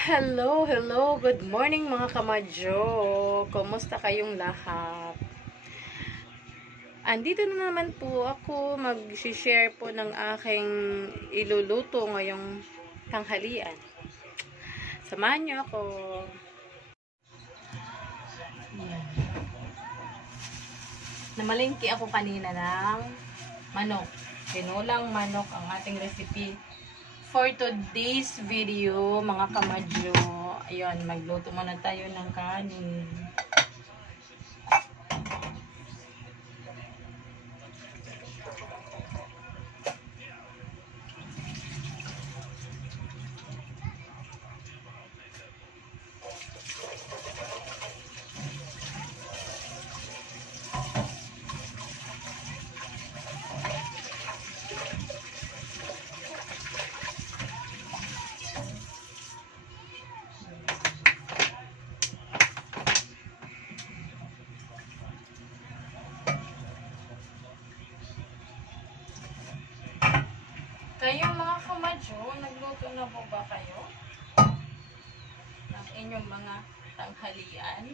Hello, hello. Good morning mga kamadyo. Kumusta kayong lahat? Andito na naman po ako mag-share po ng aking iluluto ngayong tanghalian. Samahan niyo ako. Yan. Namalingki ako kanina ng manok. Tinulang manok ang ating recipe for today's video, mga kamadyo. Ayun, magluto muna tayo ng kanin. Kayong mga kamadyo, nagluto na po ba kayo ng inyong mga tanghalian?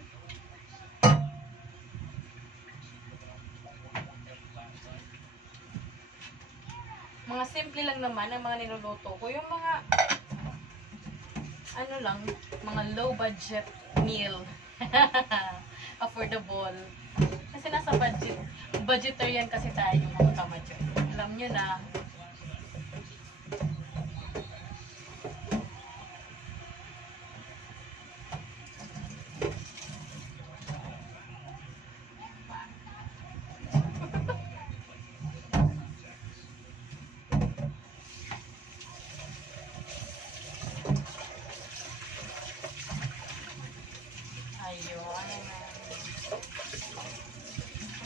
Mga simple lang naman ang mga niluluto ko. Yung mga ano lang, mga low budget meal. Affordable. Kasi nasa budgetarian kasi tayo mga kamadyo. Alam nyo na,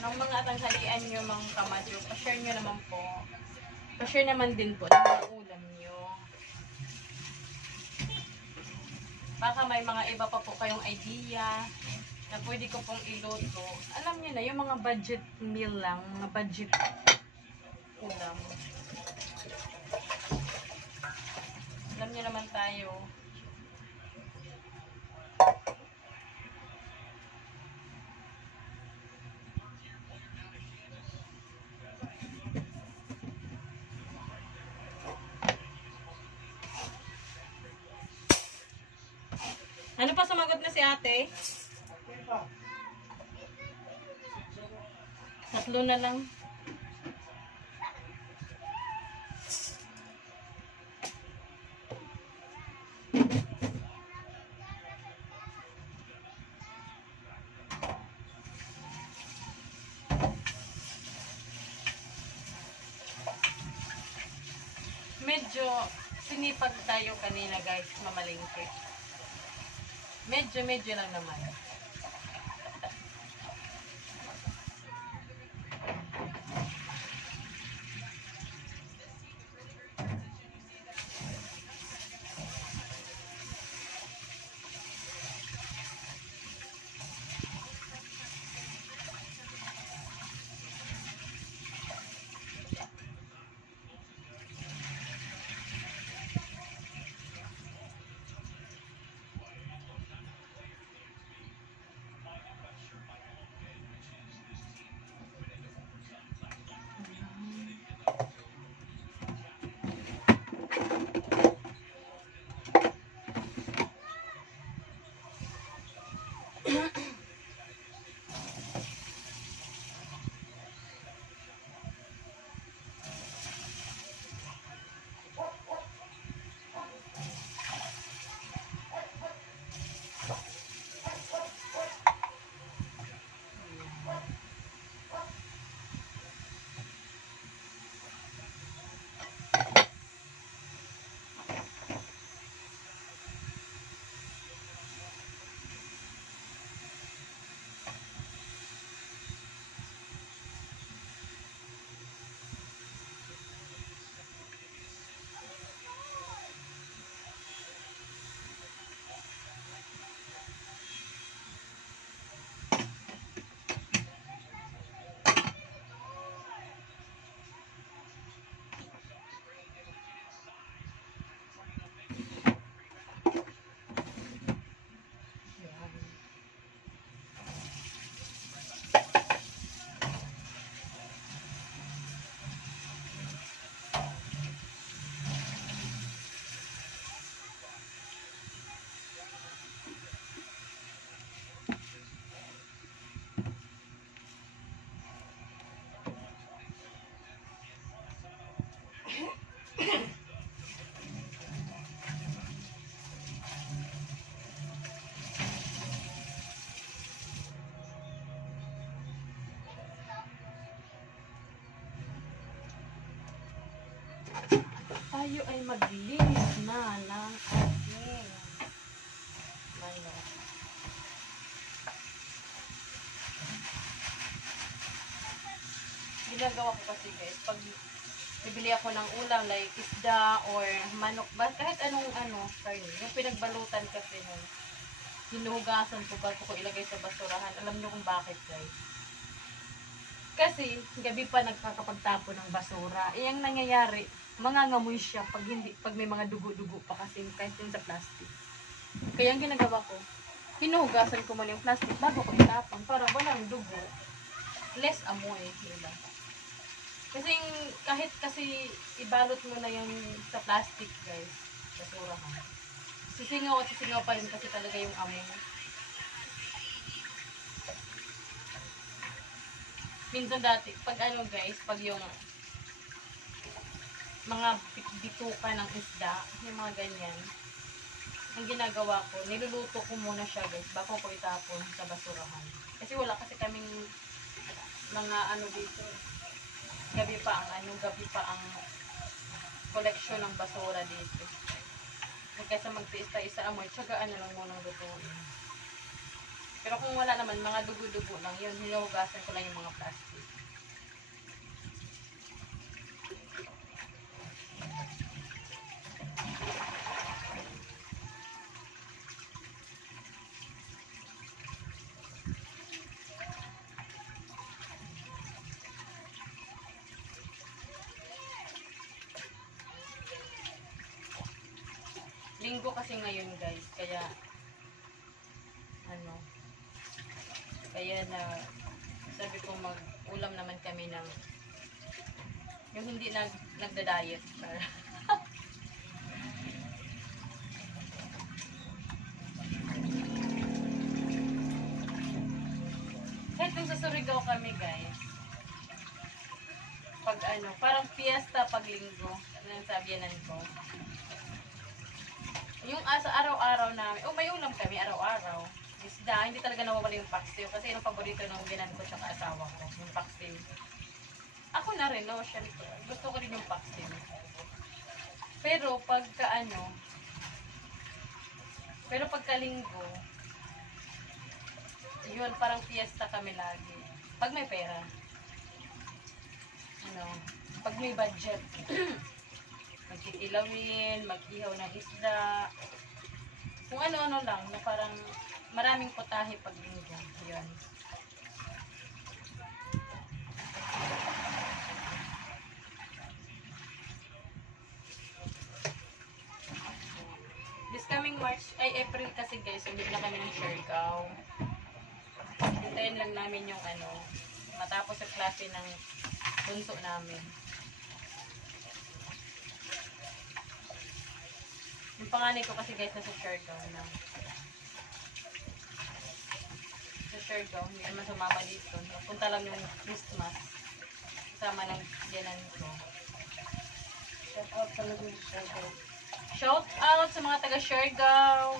anong mga tanghalian nyo mga kamadyo, pa-share nyo naman po. Pa-share naman din po ng mga ulam nyo. Baka may mga iba pa po kayong idea na pwede ko pong iluto. Alam nyo na, yung mga budget meal lang, mga budget ulam. Alam nyo naman tayo. Ano pa sumagot na si ate? Tatlo na lang. Medyo sinipag tayo kanina guys, mamalingki. Medyo lang naman. tayo ay maglinis na ng ating manok. Ginagawa ko kasi guys, pag bibili ako ng ulam like isda or manok ba, kahit anong karne, yung pinagbalutan kasi nun, hinuhugasan ko bago ko ilagay sa basurahan. Alam nyo kung bakit guys? Kasi gabi pa nagkakapagtapon ng basura. Iyang nangyayari, mangangamoy siya pag may mga dugo-dugo pa kasi kahit yung sa plastic. Kaya ang ginagawa ko, hinuhugasan ko muna yung plastic bago ko itapon para walang dugo, less amoy, diba? Kasi kahit kasi ibalot mo na yung sa plastic guys, basurahan, sisingaw at sisingaw pa rin kasi talaga yung amoy. Minsan dati, pag guys, pag yung mga bituka ng isda, yung mga ganyan, ang ginagawa ko, niluluto ko muna siya guys, bago ko itapon sa basurahan. Kasi wala kasi kaming mga dito. Gabi pa ang koleksyon ng basura dito. Kaysa magtiis-taisa amoy, tsagaan na lang muna ng lutuin. Pero kung wala naman, mga dugo-dugo lang, yun, hinuhugasan ko lang yung mga plastic. Linggo kasi ngayon guys, kaya na sabi ko mag-ulam naman kami ng yung hindi nagda-diet. Kahit nung sa Surigao kami guys, pag parang fiesta pag linggo, ang sabianan ko. Yung sa araw-araw namin, may ulam kami araw-araw. Isda, hindi talaga nawawala yung paksiw. Kasi yung paborito ng binan ko tsaka asawa ko, yung paksiw. Ako na rin, syempre, gusto ko rin yung paksiw. Pero pagka linggo, yun, parang fiesta kami lagi. Pag may pera. Pag may budget. Magkikilawin, mag-ihaw ng isda. Kung ano-ano lang, na parang maraming putahe pag linggo. Yun. This coming April kasi guys, ulit na kami ng Siargao. Hintayin lang namin yung matapos sa klase ng bunso namin. Yung panganay ko kasi guys nasa Siargao na. Sa Siargao, hindi naman sumama dito. Punta lang yung Christmas. Kasama ng diyanan ko. Shout out sa mga Siargao. Shout out sa mga taga Siargao.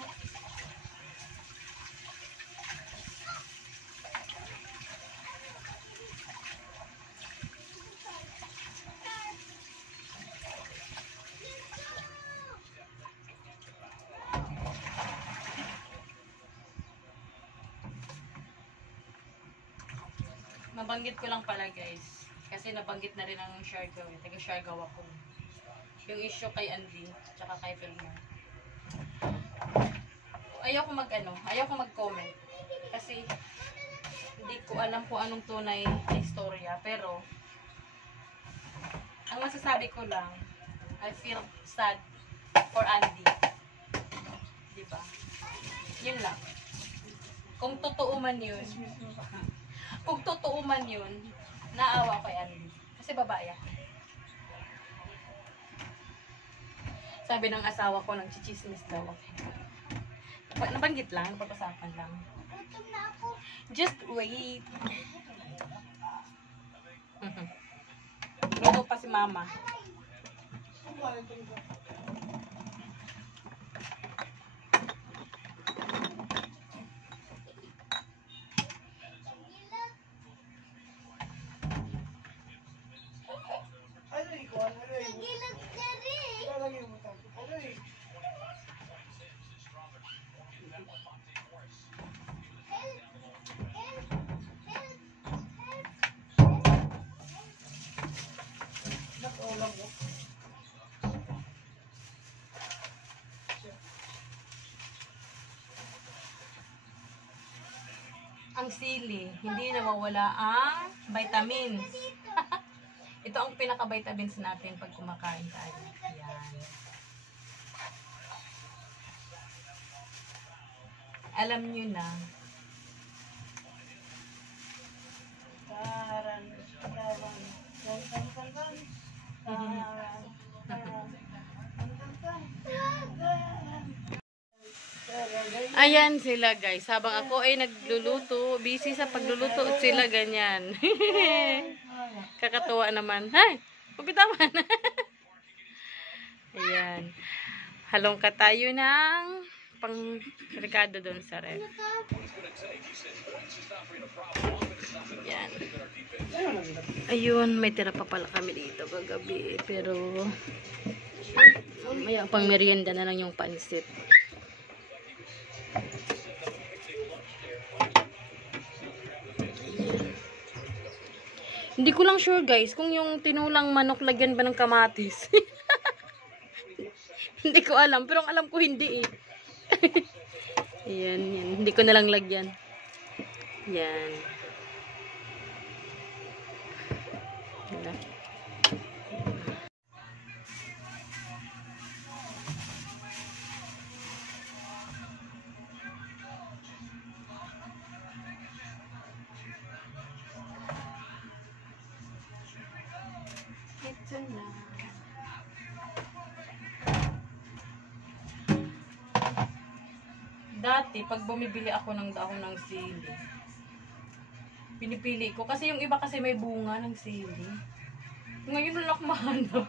Nabanggit ko lang pala guys, kasi nabanggit na rin ang Siargao, taga Siargao ako. Yung issue kay Andy, tsaka kay Filmer. Ayaw ko mag-comment. Kasi hindi ko alam kung anong tunay na istorya. Pero, ang masasabi ko lang, I feel sad for Andy. Diba? Yun lang. Kung totoo man yun, naawa ko yan. Kasi babae ako. Sabi ng asawa ko, nagchichismis daw. Nabanggit lang, napag-usapan lang. Just wait. Luto pa si mama. Ang sili, hindi nawawala ang vitamins. Ito ang pinaka-vitamins natin pag kumakain tayo. Yan. Alam nyo na. Ayan sila guys. Habang ako ay nagluluto, busy sa pagluluto at sila ganyan. Kakatuwa naman. Hay! Pupitawan. Ayan. Halong ka tayo ng pang-ricado doon sa ref. Ayan. Ayun, may tira pa pala kami dito kagabi. Pero, may pang merienda na lang yung pansit. Hindi ko lang sure guys kung yung tinulang manok lagyan ba ng kamatis. Hindi ko alam, pero ang alam ko hindi eh. Ayan, yan. Hindi ko na lang lagyan. Yan. Wala. Ito na. Dati, pag bumibili ako ng dahon ng sili, pinipili ko. Kasi yung iba kasi may bunga ng sili. Ngayon wala akong mahanap.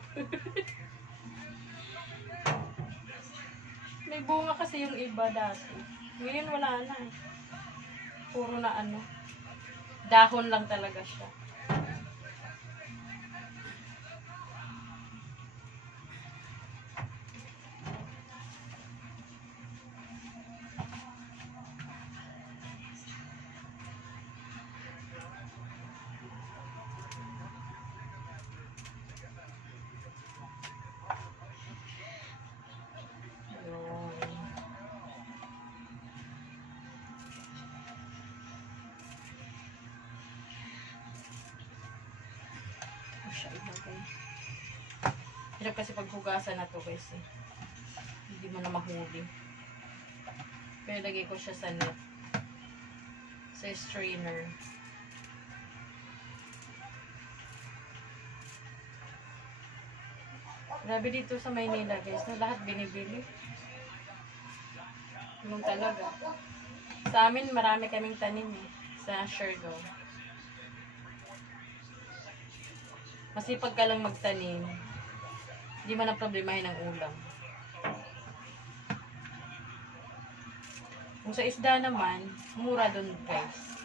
May bunga kasi yung iba dati. Ngayon wala na eh. Puro na ano. Dahon lang talaga siya. Hirap kasi paghugasan na to guys eh. Hindi mo na mahuli. Pero lagay ko siya sa net. Sa strainer. Grabe dito sa Maynila guys. Na lahat binibili. Yung talaga. Sa amin marami kaming tanim eh. Sa Siargao. Masipag ka lang magtanim. Hindi man ang problemahin ng ulam. Kung sa isda naman, mura doon guys.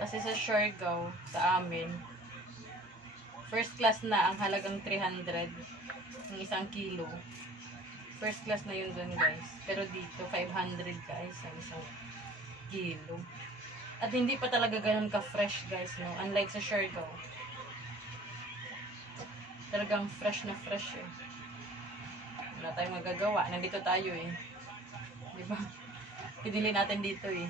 Kasi sa Siargao, sa amin, first class na ang halagang 300 ng isang kilo. First class na yun doon guys. Pero dito, 500 guys ang isang kilo. At hindi pa talaga ganun ka-fresh guys, no? Unlike sa Siargao. Talagang fresh na fresh eh. Wala tayong magagawa. Nandito tayo eh. Diba? Pinili natin dito eh.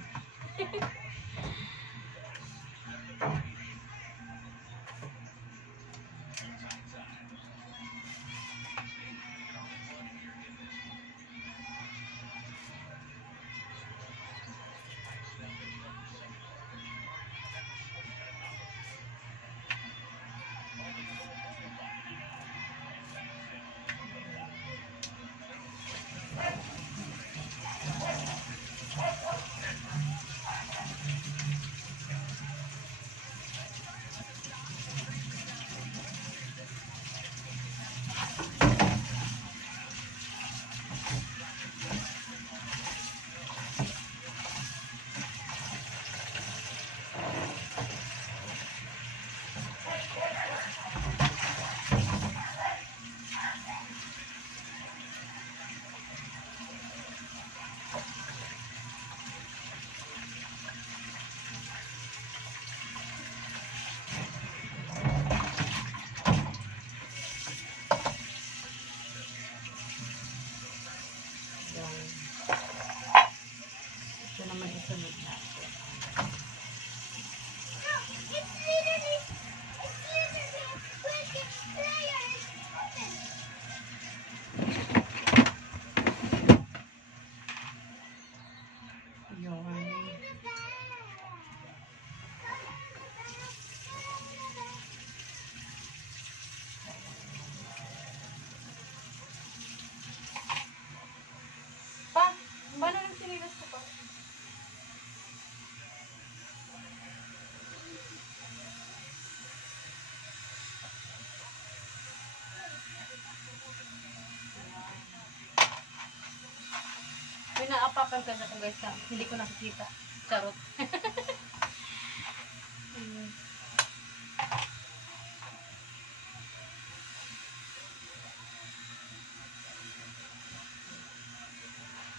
hawakan ka na kung guys na hindi ko nakikita. Charot.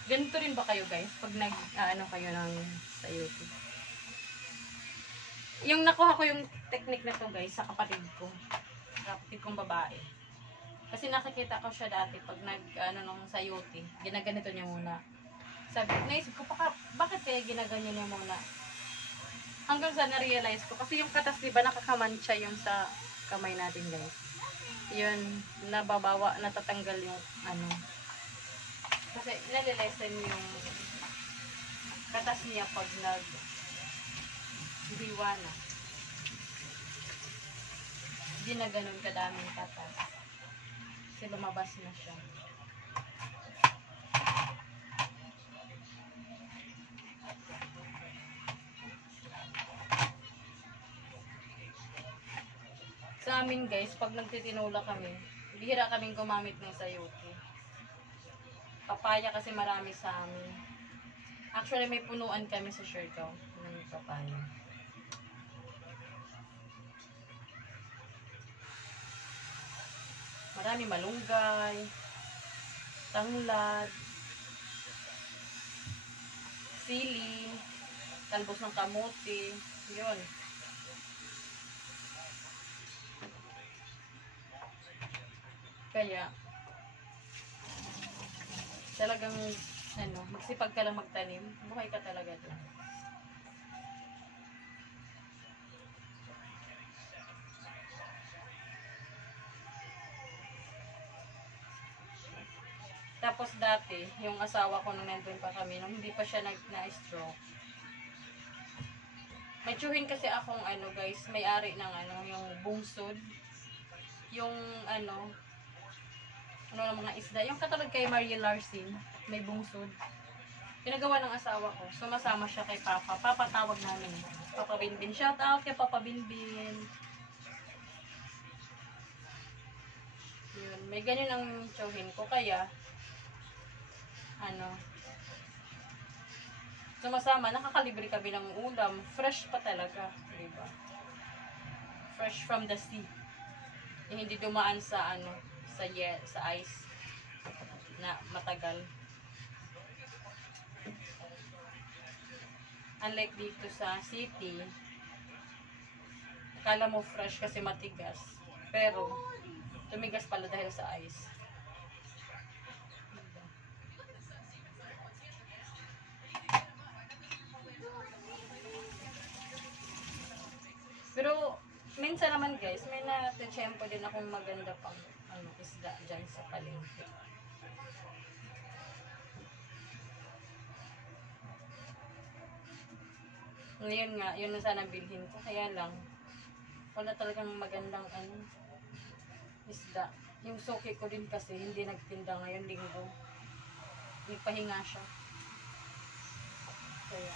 Ganito rin ba kayo guys pag ano kayo ng sa YouTube? Yung nakuha ko yung technique na to guys sa kapatid kong babae. Kasi nakikita ko siya dati pag ano nung sa YouTube, ginaganito niya muna. Sabi, naisip ko bakit kaya ginaganyan niya muna? Hanggang sa na-realize ko kasi yung katas diba nakakamansya yung sa kamay natin guys. Yun, natatanggal yung ano. Kasi nalilesen yung katas niya pag diwa na. Hindi na ganun kadaming katas. Kasi lumabas na siya. Sa amin guys, pag nagtitinula kami, bihira kaming gumamit ng sayote. Papaya kasi marami sa amin. Actually, may punuan kami sa Siargao ng papaya. Marami malunggay, tanglad, sili, talbos ng kamote, yun. Kaya, talagang, magsipag ka lang magtanim, buhay ka talaga doon. Tapos dati, yung asawa ko nung nandun pa kami, nung hindi pa siya na-stroke. May tsuhin kasi akong guys, may-ari ng yung bungsod. Yung ng mga isda. Yung katulad kay Maria Larsin, may bungsod. Pinagawa ng asawa ko. Sumasama siya kay Papa. Papa tawag namin. Papa Binbin. Shout out kay Papa Binbin. Yun. May ganyan ang tsuhin ko. Kaya, sumasama, nakakalibre kami ng ulam. Fresh pa talaga, diba? Fresh from the sea. Hindi dumaan sa sa ice na matagal. Unlike dito sa city, akala mo fresh kasi matigas. Pero, tumigas pala dahil sa ice. Pero, minsan naman guys, may natitsyempo din akong maganda pang isda dyan sa palengke. Ngayon nga, yun na sana bilhin ko. Kaya lang, wala talagang magandang isda. Yung suki ko din kasi, hindi nagtinda ngayon linggo. Nagpahinga siya. Kaya,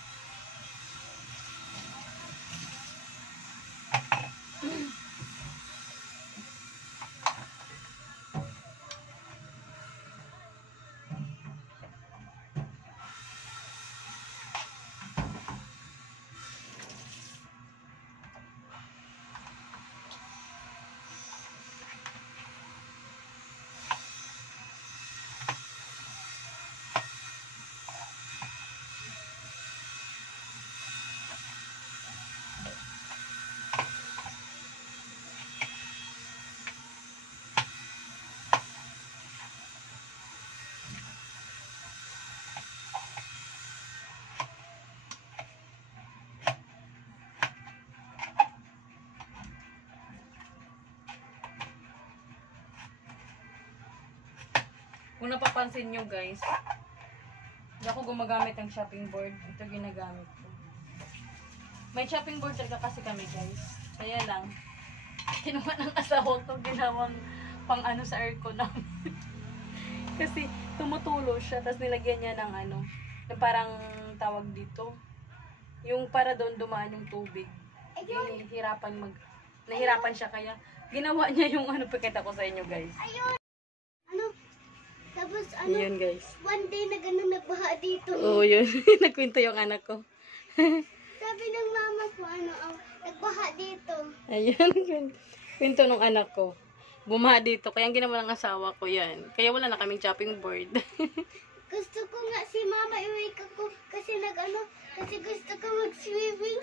kung napapansin nyo guys, hindi ako gumagamit ng chopping board. Ito ginagamit ko. May chopping board talaga kasi kami guys. Kaya lang, kinuha ng asawa ko, ginawang pang sa aircon namin. Kasi tumutulo siya, tapos nilagyan niya ng yung parang tawag dito. Yung para doon dumaan yung tubig. Nahirapan siya kaya ginawa niya yung pakita ko sa inyo guys. Tapos Yun guys. one day na ganun nagbaha dito. Oo, yun. Nagkwento yung anak ko. Sabi ng mama ko, nagbaha dito. Ayun. Kwento ng anak ko. Bumaha dito. Kaya ang ginawa ng asawa ko yan. Kaya wala na kaming chopping board. Gusto ko nga si mama i-wake ako kasi kasi gusto ko mag-swimming.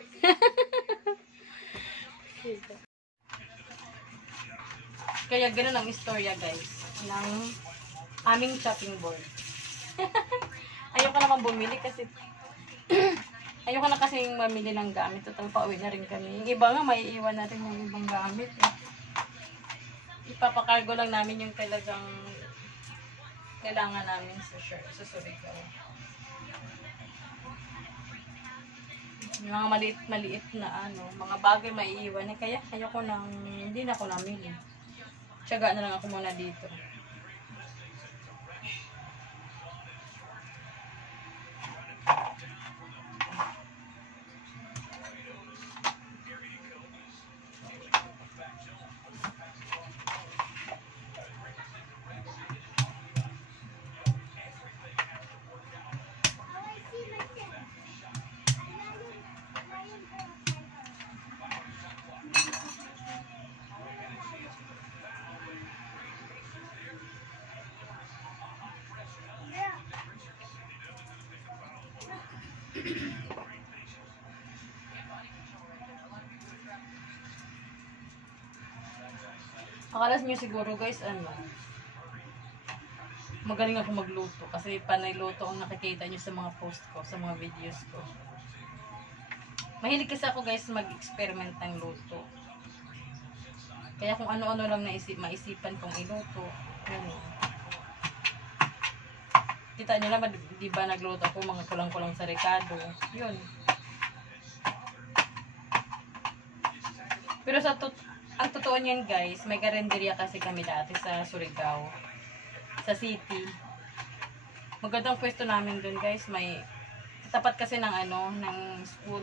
Kaya ganun ang istorya guys ng aming chopping board. Ayoko naman bumili kasi ayoko na kasing mamili ng gamit. Total pauwi na rin kami. Yung iba nga may iwan na rin yung ibang gamit. Ipapakargo lang namin yung talagang kailangan namin sa Surigao. Yung mga maliit na mga bagay maiiwan eh. Kaya ayoko nang hindi na ako namili. Tiyaga na lang ako muna dito. Akala niyo siguro guys, magaling ako magluto kasi panay luto ang nakikita niyo sa mga post ko, sa mga videos ko. Mahilig kasi ako guys mag-experiment ng luto. Kaya kung ano-ano lang maisipan kong iluto, yun. Kita niyo naman, di ba nagluto ako mga kulang-kulang sa rekado, yun. Pero ang totoo niyan guys, may karinderya kasi kami dati sa Surigao, sa city. Magandang pwesto namin dun guys, may tapat kasi ng ng school.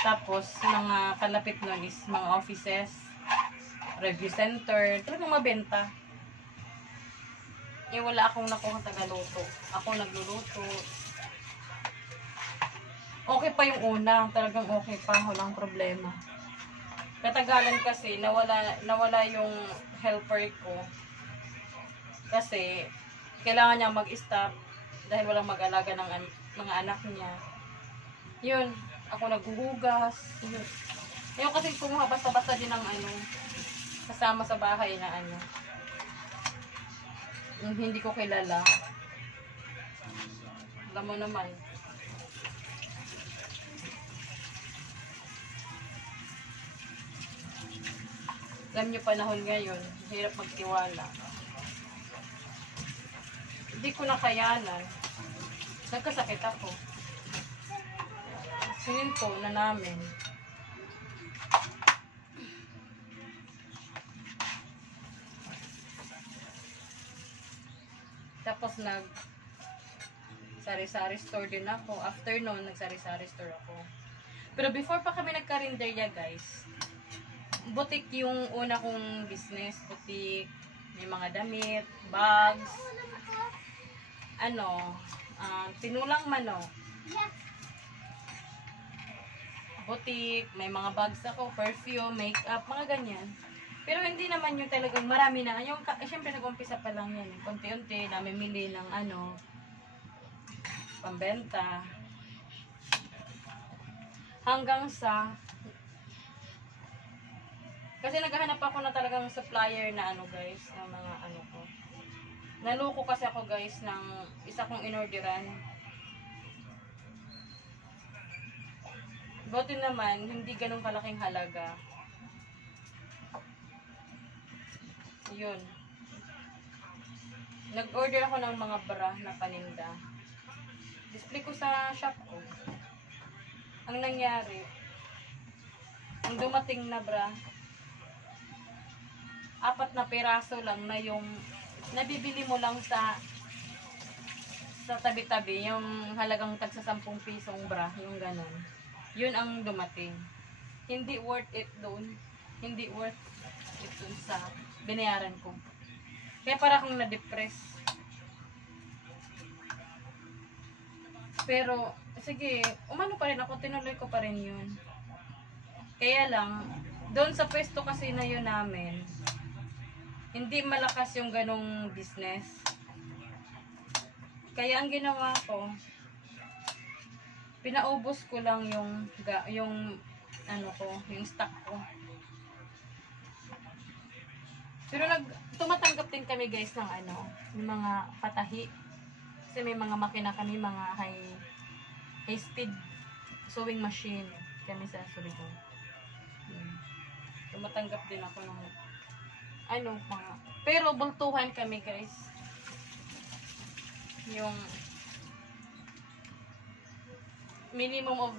Tapos mga kalapit nun is mga offices, review center, talagang mabenta. Eh wala akong nakuha tagaluto. Ako nagluluto. Okay pa yung una, talagang okay pa, walang problema. Katagalan kasi nawala yung helper ko. Kasi kailangan niya mag-stop dahil walang mag-alaga ng mga anak niya. Yun, ako naghuhugas. Yun. Ayun kasi kumuha basta-basta din ng kasama sa bahay na yung hindi ko kilala. Alam mo naman. Alam niyo panahon ngayon, hirap magtiwala. Hindi ko nakayanan. Nagkasakit ako. Sininto na namin. Tapos sari-sari store din ako. After noon, nagsari-sari store ako. Pero before pa kami nagkarinderya guys, butik yung una kong business. Butik, may mga damit, bags, tinulang manok. Butik, may mga bags ako, perfume, makeup, mga ganyan. Pero hindi naman yung talagang marami na. Siyempre nag-umpisa pa lang yan. Konti-unti, namimili ng pambenta. Hanggang sa kasi naghahanap ako na talagang supplier na guys, ng mga ko. Naluko kasi ako guys ng isa kong inorderan. Buti naman, hindi ganun kalaking halaga. Yun. Nag-order ako ng mga bra na paninda. Display ko sa shop ko. Ang nangyari, ang dumating na bra, 4 na piraso lang na yung nabibili mo lang sa tabi-tabi, yung halagang tag sa 10 pisong bra, yung ganun. Yun ang dumating. Hindi worth it doon. Hindi worth it doon sa binayaran ko. Kaya para akong na-depress. Pero, sige, umano pa rin ako, tinuloy ko pa rin yun. Kaya lang, doon sa pwesto kasi na yun namin, hindi malakas yung ganong business. Kaya ang ginawa ko, pinaubos ko lang yung yung stock ko. Pero tumatanggap din kami guys ng yung mga patahi. Kasi may mga makina kami, mga high speed sewing machine kami sa Surigao. Tumatanggap din ako ng mga, pero bultuhan kami guys. Yung minimum of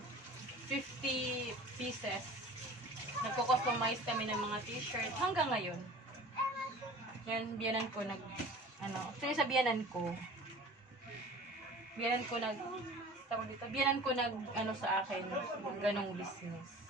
50 pieces. Nagko-customize kami ng mga t-shirt hanggang ngayon. Yan, biyanan ko actually sa biyanan ko sa akin ng ganong business.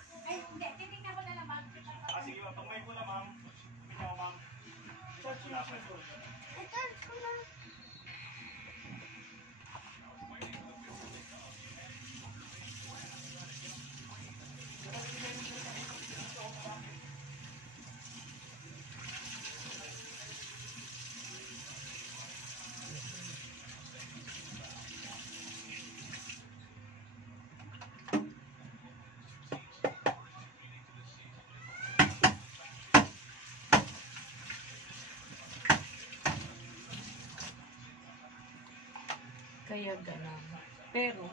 Kaya ganun. Pero,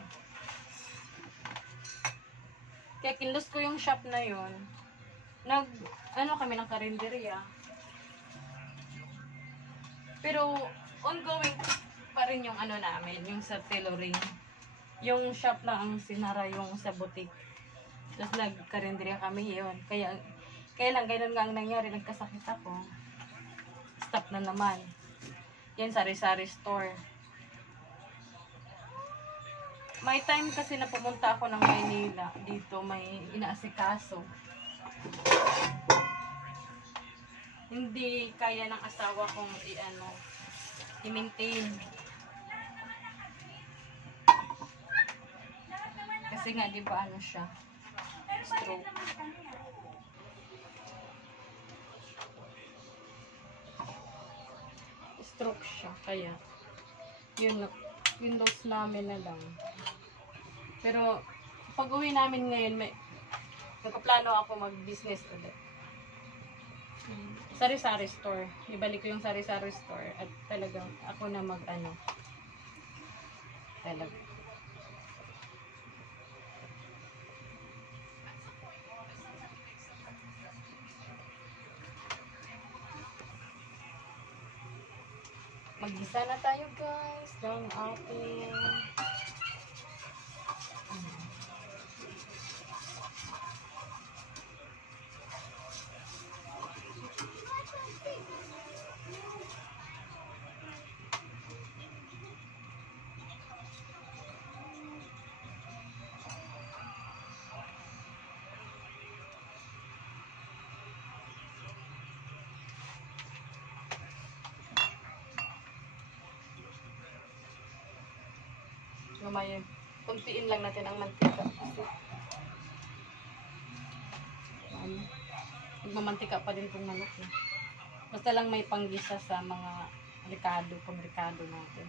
kaya kinlos ko yung shop na yun. Kami ng karinderya. Pero, ongoing pa rin yung namin, yung sa tailoring. Yung shop lang ang sinara yung sa boutique. Tapos nagkarinderya kami yun. Kaya lang, ganun nga ang nangyari, nagkasakit ako. Stop na naman. Yan, sari-sari store. May time kasi na pumunta ako ng Maynila. Dito may inaasikaso. Hindi kaya ng asawa kong i-maintain. Kasi nga, di ba siya? Stroke. Stroke siya. Kaya, yun Windows namin na lang. Pero, pag uwi namin ngayon, nagpaplano ako mag-business ulit. Sari-sari store. Ibalik ko yung sari-sari store at talagang ako na talaga. Mag-isa na tayo guys ng ating mamaya, kuntiin lang natin ang mantika. Magmamantika pa din itong manok. Basta lang may panggisa sa mga pang-ricado natin.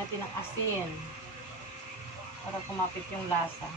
natin ng asin para kumapit yung lasa.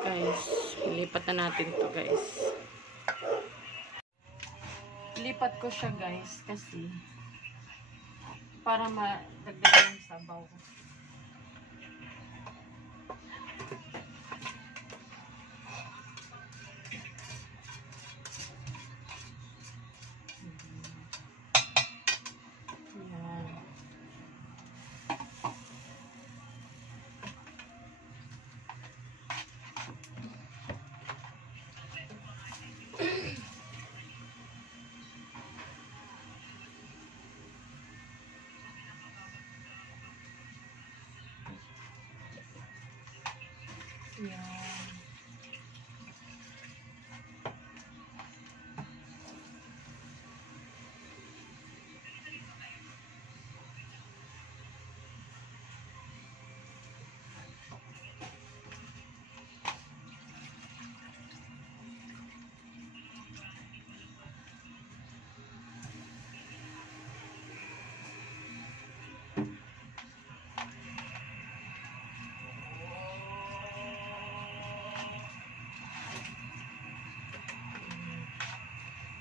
Guys, ilipat na natin to guys. Ilipat ko siya guys kasi para madagdagan yung sabaw. Yan.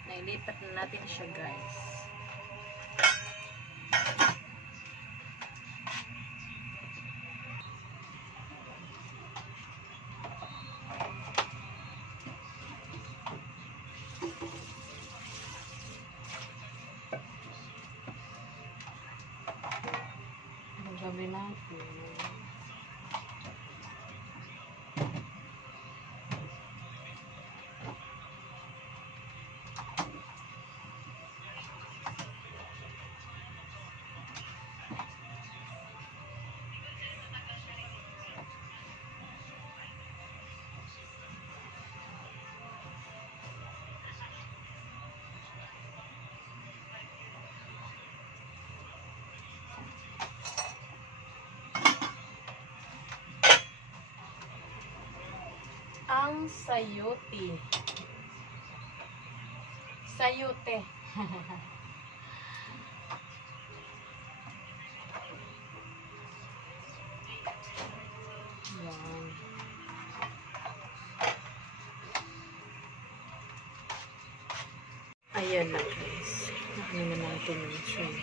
Nailipat na natin siya guys. Gagawin natin. Ang sayote. Sayote. Yan. Ayan na guys. Ano na natin yung shrimp.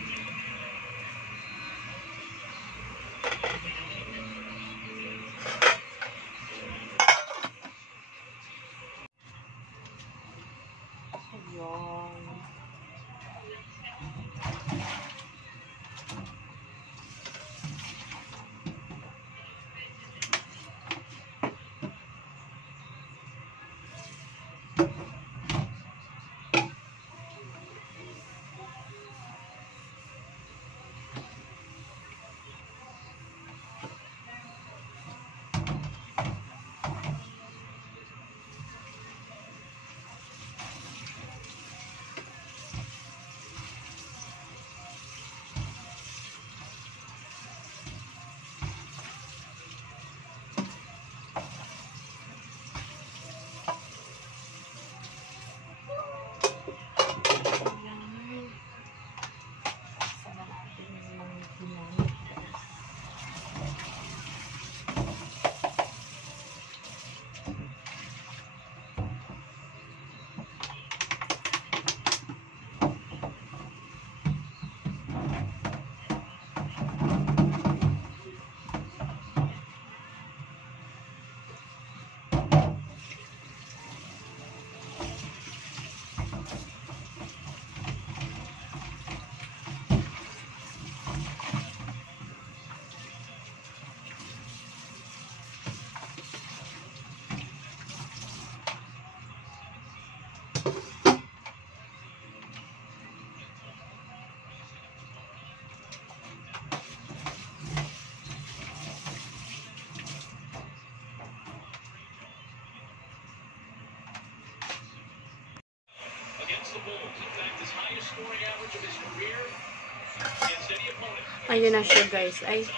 Ayun na siya guys. Ay,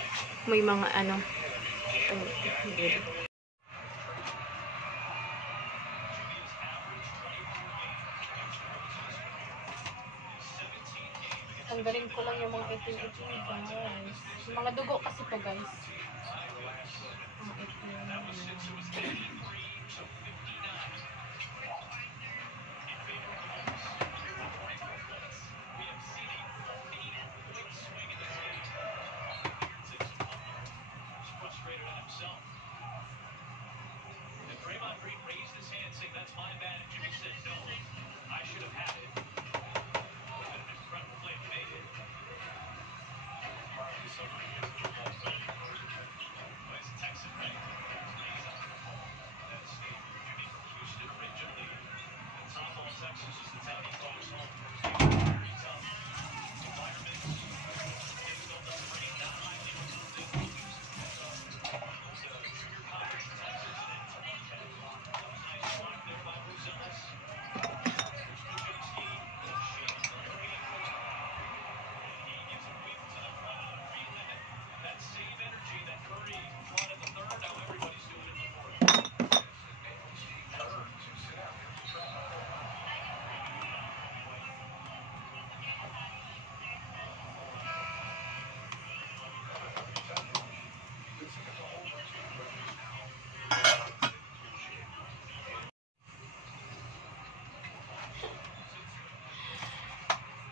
may mga ano. Tanggalin ko lang yung mga itim-itim guys. Yung mga dugo kasi to guys. Mga itim.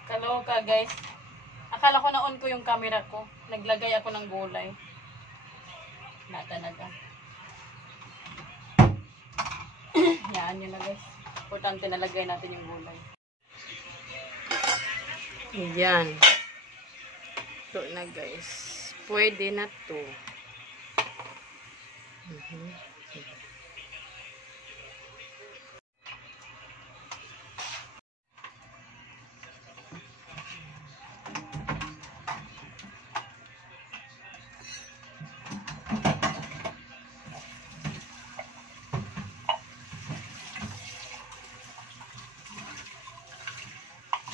Kaloka guys. Akala ko na-on ko yung camera ko. Naglagay ako ng gulay. Na talaga. Yan yun na guys. Importante nalagay natin yung gulay. Yan. Ito na guys. Pwede na to.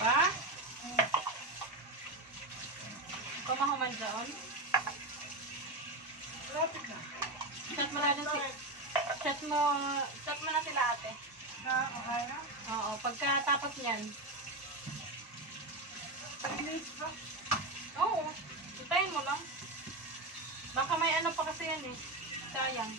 Ba? Kumahuman doon? Chat mo na si... Chat mo na sila ate. Okay na? Oo, pagkatapos niyan. 3 minutes ba? Oo, itayin mo lang. Baka may ano pa kasi yan eh. Sayang.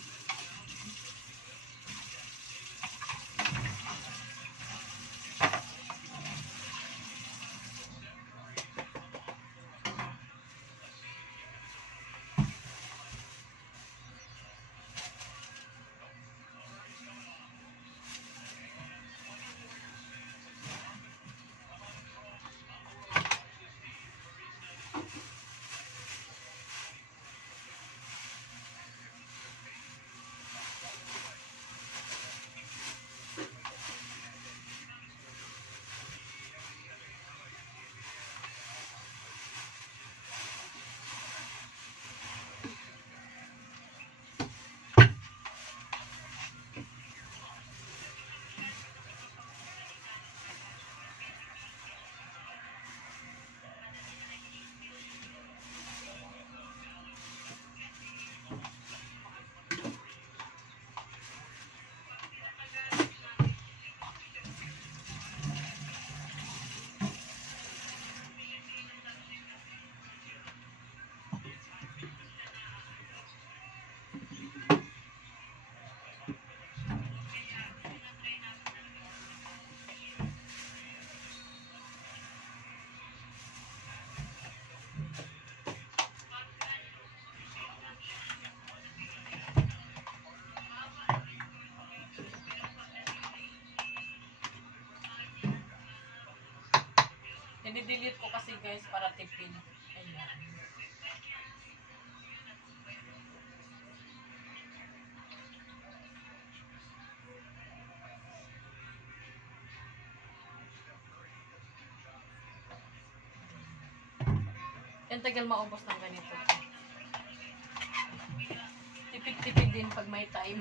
Nide-delete ko kasi guys para tipid. Ayan. Yan tagal maubos ng ganito. Tipid-tipid din pag may time.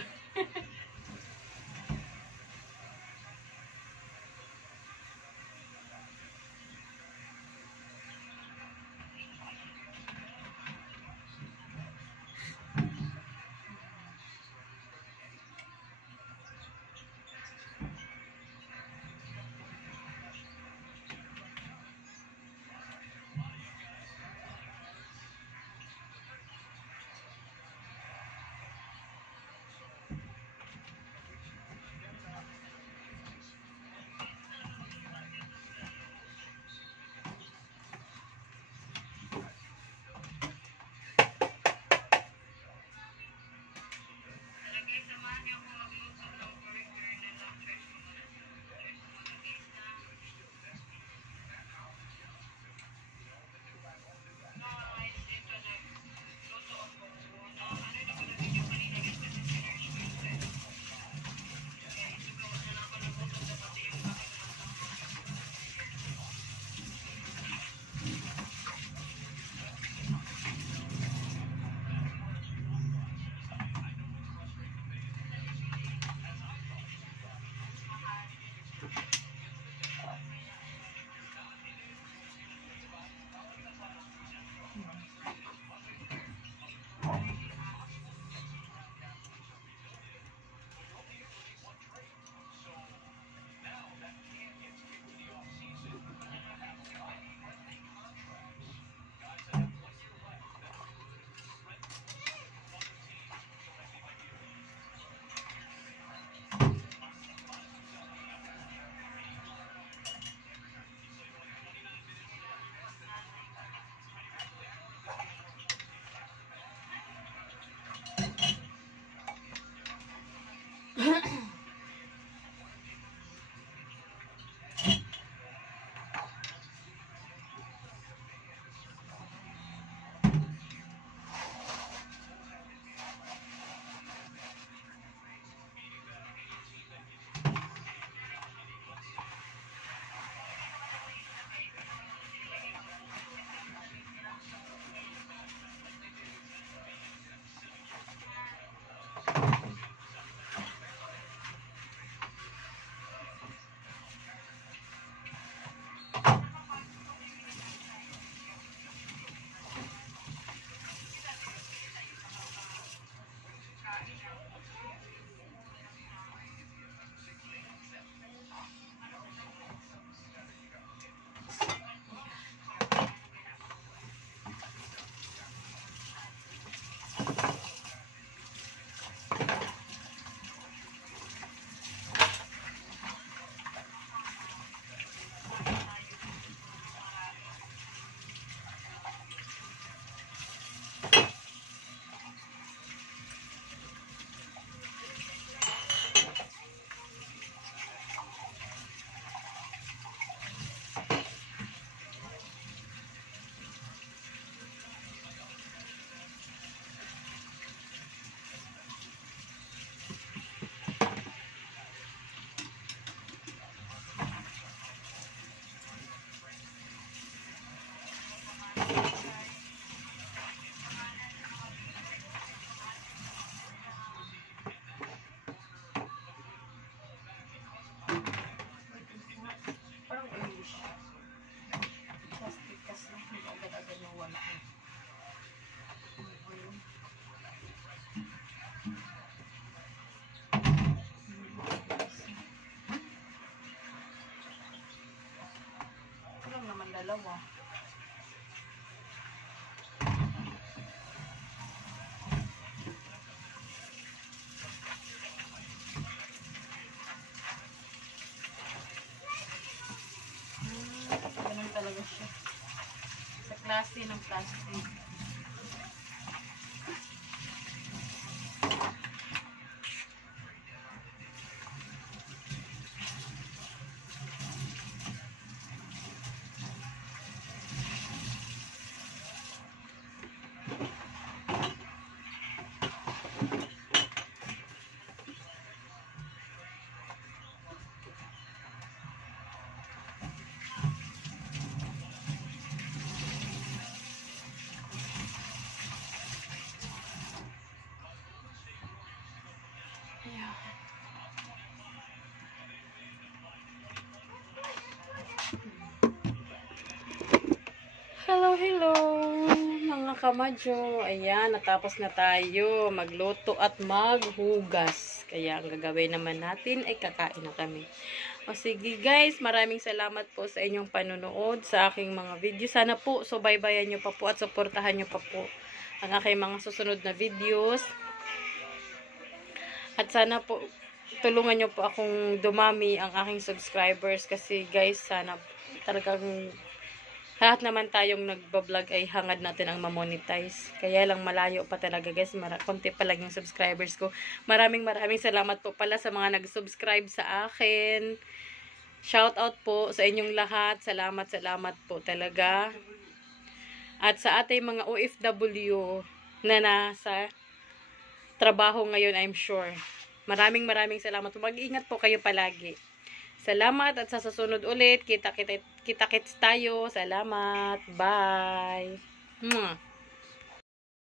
dalawa. Ganun talaga siya. Sa klase ng plastic. Hello, hello mga kamadyo. Ayan, natapos na tayo magluto at maghugas. Kaya ang gagawin naman natin ay kakain na kami. O sige guys, maraming salamat po sa inyong panonood sa aking mga video. Sana po subaybayan nyo pa po at suportahan nyo pa po ang aking mga susunod na videos. At sana po tulungan nyo po akong dumami ang aking subscribers. Kasi guys, sana talagang lahat naman tayong nagbablog ay hangad natin ang mamonetize. Kaya lang malayo pa talaga guys. Konti pa lang yung subscribers ko. Maraming salamat po pala sa mga nag-subscribe sa akin. Shout out po sa inyong lahat. Salamat po talaga. At sa ating mga OFW na nasa trabaho ngayon, I'm sure. Maraming salamat. Mag-ingat po kayo palagi. Salamat at sa susunod ulit. Kita-kits tayo. Salamat. Bye.